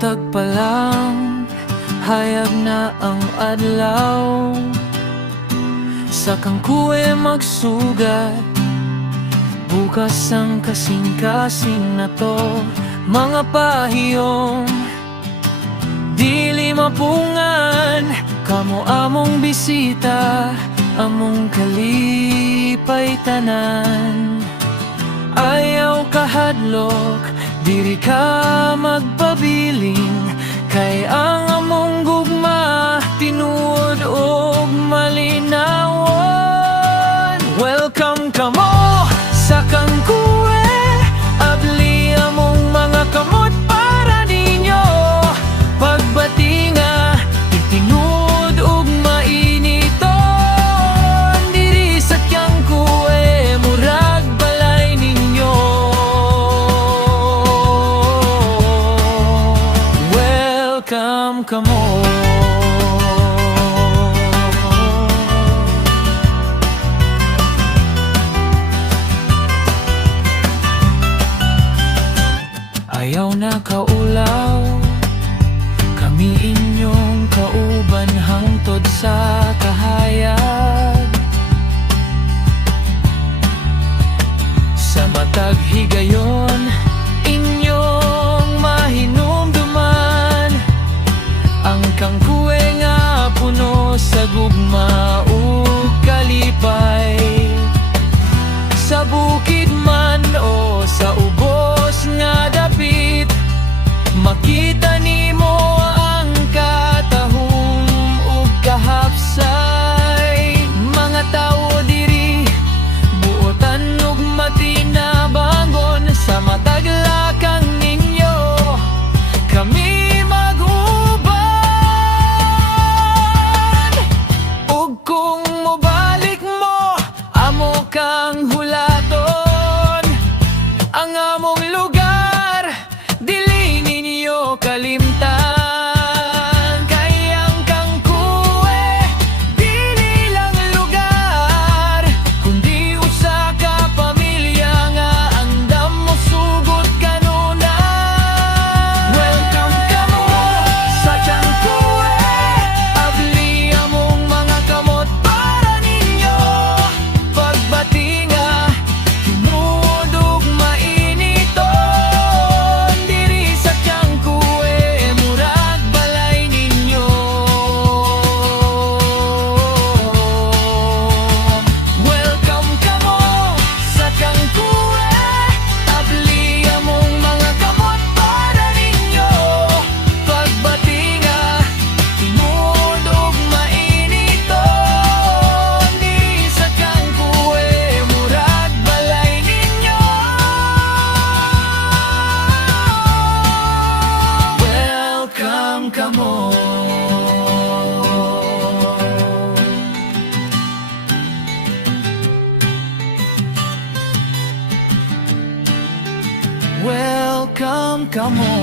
Buntag pa lang, hayag na ang adlaw. Sa kangkuwe magsugat, bukas ang kasing-kasing na to. Mga pahiyong dili mapungan, kamo among bisita, among kalipay tanan. Ayaw kahadlok, diri ka magpabiling, kay ang among gugma tinuod og malinawon. Welcome kamo sa kangkuwe, abli among mga kamot para ninyo. Pagbatinga, itinud og mainiton, diri sa kangkuwe, murag balay ninyo. Welcome kamo. Ayaw na kaulaw, kami inyong kauban hangtod sa kahayag. Sa matag higayon, inyong mahinumduman, ang kangkuwe nga puno sa gugma ug kalipay. Sa bukid man o sa ubos nga dapit, makita nimo ang katahum ug kahapsay. Mga tawo diri, buotan ug matinabangon, sa mataglakang ninyo kami maguban. Ug kung mobalik mo, amo kang hulaton, ang among lugar dili ninyo kalimtan. Kay ang kangkuwe dili lang lugar, kundi usa ka pamilya nga andam mo sugod kanuna. Welcome kamo sa kangkuwe, abli among mga kamot para ninyo. Pagbatinga, tinuod ug mainiton, diri sa kangkuwe, murag balay ninyo. Welcome kamo sa kangkuwe, abli among mga kamot para ninyo. Pagbatinga, tinuod ug mainiton, diri sa kangkuwe, murag balay ninyo. Welcome kamo. Welcome kamo.